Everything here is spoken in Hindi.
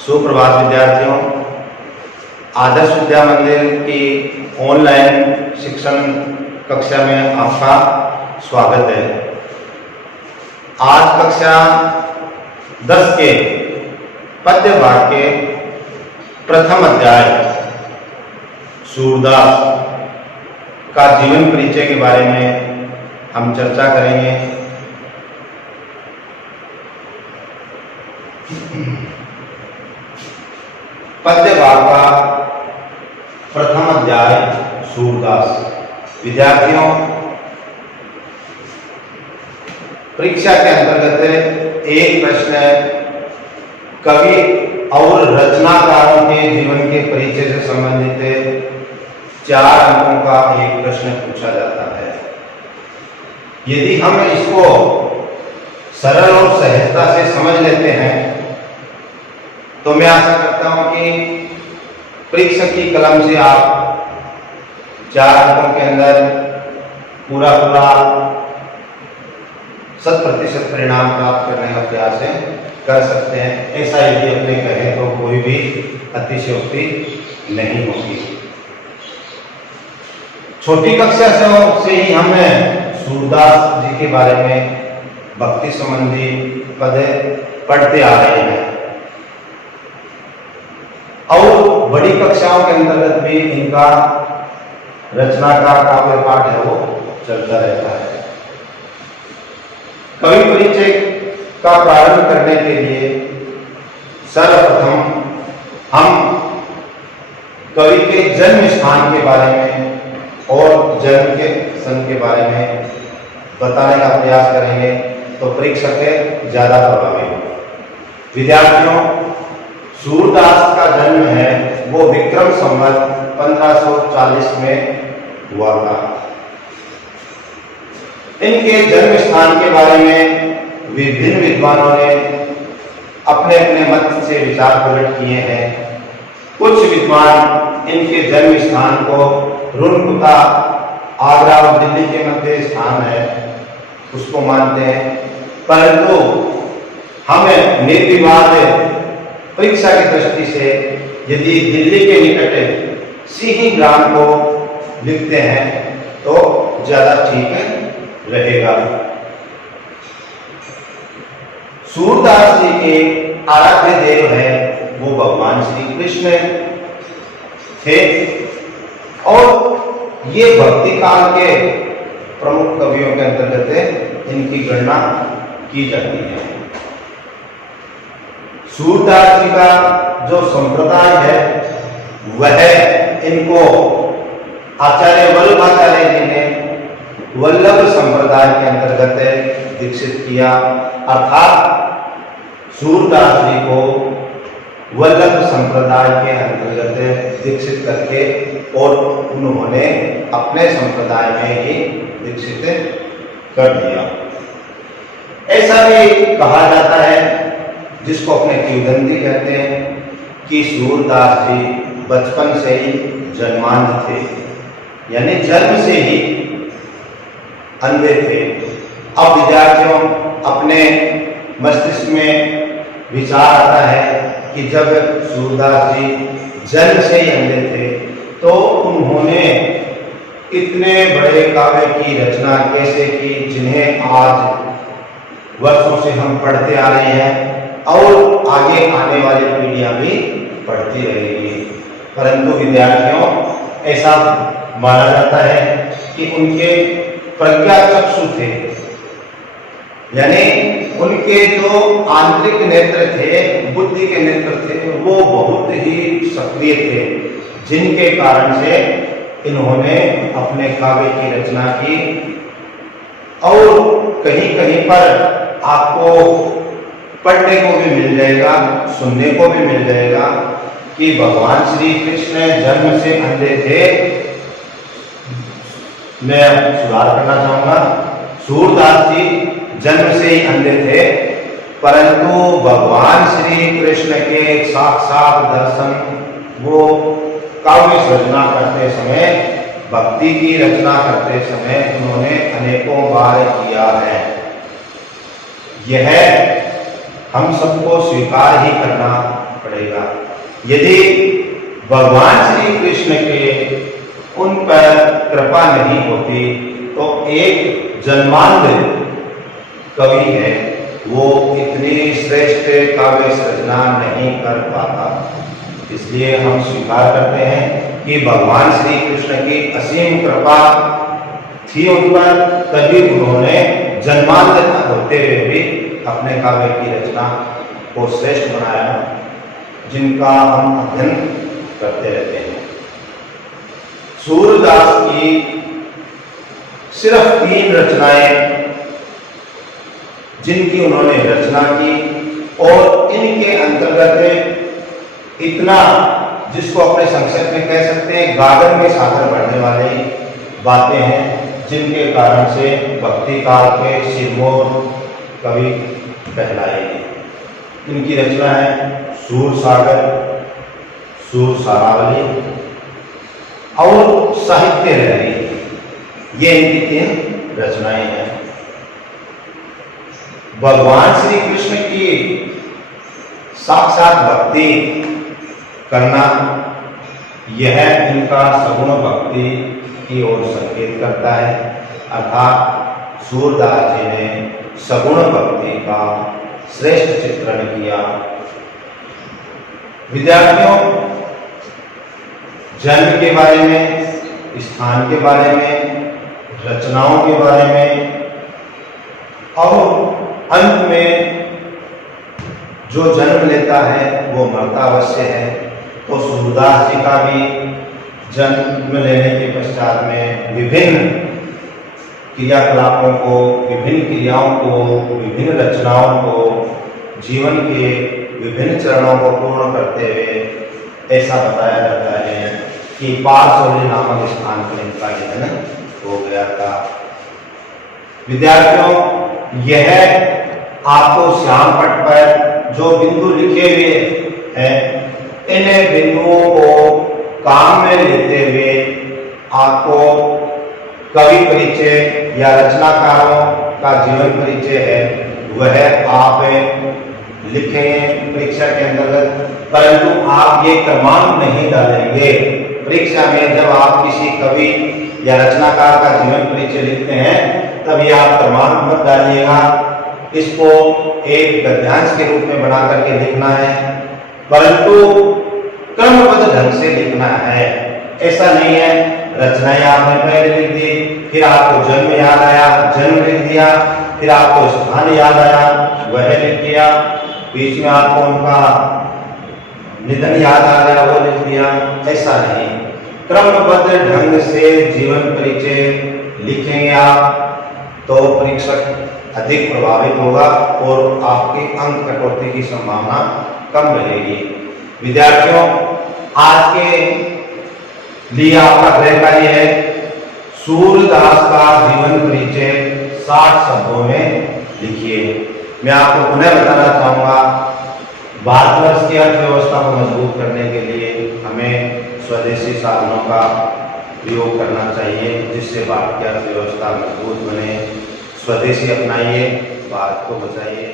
सुप्रभात विद्यार्थियों। आदर्श विद्या मंदिर की ऑनलाइन शिक्षण कक्षा में आपका स्वागत है। आज कक्षा 10 के पद्य भाग के प्रथम अध्याय सूरदास का जीवन परिचय के बारे में हम चर्चा करेंगे। पद्य भाग का प्रथम अध्याय सूरदास। विद्यार्थियों, परीक्षा के अंतर्गत एक प्रश्न है, कवि और रचनाकारों के जीवन के परिचय से संबंधित 4 अंकों का एक प्रश्न पूछा जाता है। यदि हम इसको सरल और सहजता से समझ लेते हैं तो मैं आशा करता हूं कि परीक्षक की कलम से आप 4 अंकों के अंदर पूरा 100% परिणाम प्राप्त करने का प्रयास कर सकते हैं। ऐसा यदि अपने कहें तो कोई भी अतिशयोक्ति नहीं होगी। छोटी कक्षा से ही हम सूरदास जी के बारे में भक्ति संबंधी पद पढ़ते आ रहे हैं और बड़ी कक्षाओं के अंतर्गत भी इनका रचना का काव्य पाठ है वो चलता रहता है। कवि परिचय का प्रारंभ करने के लिए सर्वप्रथम हम कवि के जन्म स्थान के बारे में और जन्म के सन के बारे में बताने का प्रयास करेंगे तो परीक्षक ज्यादा प्रभावी होगा। विद्यार्थियों, सूरदास का जन्म है वो विक्रम संवत 1540 में हुआ था। इनके जन्म स्थान के बारे में विभिन्न विद्वानों ने अपने अपने मत से विचार प्रकट किए हैं। कुछ विद्वान इनके जन्म स्थान को रुनकुता, आगरा और दिल्ली के मध्य स्थान है, उसको मानते हैं, परंतु हमें निर्विवाद परीक्षा की दृष्टि से यदि दिल्ली के निकट सिंही ग्राम को लिखते हैं तो ज्यादा ठीक रहेगा। सूरदास जी के आराध्य देव है वो भगवान श्री कृष्ण थे और ये भक्ति काल के प्रमुख कवियों के अंतर्गत इनकी गणना की जाती है। सूरदास जी का जो संप्रदाय है वह इनको आचार्य वल्लभाचार्य जी ने वल्लभ संप्रदाय के अंतर्गत दीक्षित किया, अर्थात सूरदास जी को वल्लभ संप्रदाय के अंतर्गत दीक्षित करके और उन्होंने अपने संप्रदाय में ही दीक्षित कर दिया। ऐसा भी कहा जाता है, जिसको अपने किंवदंती कहते हैं, कि सूरदास जी बचपन से ही जन्मांध थे, यानी जन्म से ही अंधे थे। अब विद्यार्थियों, अपने मस्तिष्क में विचार आता है कि जब सूरदास जी जन्म से ही अंधे थे तो उन्होंने इतने बड़े काव्य की रचना कैसे की, जिन्हें आज वर्षों से हम पढ़ते आ रहे हैं और आगे आने वाली पीढ़ियां भी पढ़ती रहेंगी। परंतु विद्यार्थियों, ऐसा माना जाता है कि उनके प्रज्ञा चक्षु थे, यानी उनके जो आंतरिक नेत्र थे, बुद्धि के नेत्र थे, वो बहुत ही सक्रिय थे, जिनके कारण से इन्होंने अपने काव्य की रचना की। और कहीं कहीं पर आपको पढ़ने को भी मिल जाएगा, सुनने को भी मिल जाएगा कि भगवान श्री कृष्ण जन्म से अंधे थे। मैं सुधार करना चाहूंगा, सूरदास जी जन्म से ही अंधे थे, परंतु भगवान श्री कृष्ण के साक्षात दर्शन वो काव्य रचना करते समय, भक्ति की रचना करते समय उन्होंने अनेकों बार किया है। यह हम सबको स्वीकार ही करना पड़ेगा। यदि भगवान श्री कृष्ण के उन पर कृपा नहीं होती तो एक जन्मांध कवि है वो इतनी श्रेष्ठ काव्य सृजना नहीं कर पाता। इसलिए हम स्वीकार करते हैं कि भगवान श्री कृष्ण की असीम कृपा थी उन पर, तभी उन्होंने जन्मांध होते हुए भी अपने काव्य की रचना को श्रेष्ठ बनाया, जिनका हम अध्ययन करते रहते हैं। सूरदास की सिर्फ 3 रचनाएं जिनकी उन्होंने रचना की, और इनके अंतर्गत इतना जिसको अपने संक्षेप में कह सकते हैं गागन में सागर बढ़ने वाली बातें हैं, जिनके कारण से भक्ति काल के सिरमौर कवि कहलाए। इनकी रचना है सूर सागर, सूर सारावली और साहित्य लहरी। ये इनकी 3 रचनाएं हैं। भगवान श्री कृष्ण की साक्षात भक्ति करना, यह इनका सगुण भक्ति की ओर संकेत करता है। अर्थात सूरदास जी ने सगुण भक्ति का श्रेष्ठ चित्रण किया। विद्यार्थियों, जन्म के बारे में, स्थान के बारे में, रचनाओं के बारे में और अंत में जो जन्म लेता है वो मरता अवश्य है। तो सूरदास जी का भी जन्म लेने के पश्चात में विभिन्न क्रियाकलापों को, विभिन्न क्रियाओं को, विभिन्न रचनाओं को, जीवन के विभिन्न चरणों को पूर्ण करते हुए ऐसा बताया जाता है कि पारसौली नामक स्थान पर इनका निधन हो गया था। विद्यार्थियों, यह आपको श्याम पट पर जो बिंदु लिखे हुए हैं, इन बिंदुओं को काम में लेते हुए आपको कवि परिचय या रचनाकारों का जीवन परिचय है वह आप लिखेंगे परीक्षा के अंतर्गत, परंतु आप ये क्रमांक नहीं डालेंगे। परीक्षा में जब आप किसी कवि या रचनाकार का जीवन परिचय लिखते हैं तब ये आप क्रमांक मत डालिएगा। इसको एक गद्यांश के रूप में बना करके लिखना है, परंतु क्रमबद्ध ढंग से लिखना है। ऐसा नहीं है रचनाएं आपने पहले लिख दी, फिर आपको जन्म याद आया, जन्म लिख दिया, फिर आपको स्थान याद आया, वह लिख दिया, बीच में आपको उनका निधन याद आ गया, वो लिख दिया। ऐसा नहीं, क्रमबद्ध ढंग से जीवन परिचय लिखेंगे आप तो परीक्षक अधिक प्रभावित होगा और आपके अंक कटौती की संभावना कम रहेगी। विद्यार्थियों, आज के लिए आपका गृह कार्य है सूरदास का जीवन परिचय 60 शब्दों में लिखिए। मैं आपको पुनः बताना चाहूँगा, भारतवर्ष की अर्थव्यवस्था को मजबूत करने के लिए हमें स्वदेशी साधनों का प्रयोग करना चाहिए, जिससे भारत की अर्थव्यवस्था मजबूत बने। स्वदेशी अपनाइए, भारत को बचाइए।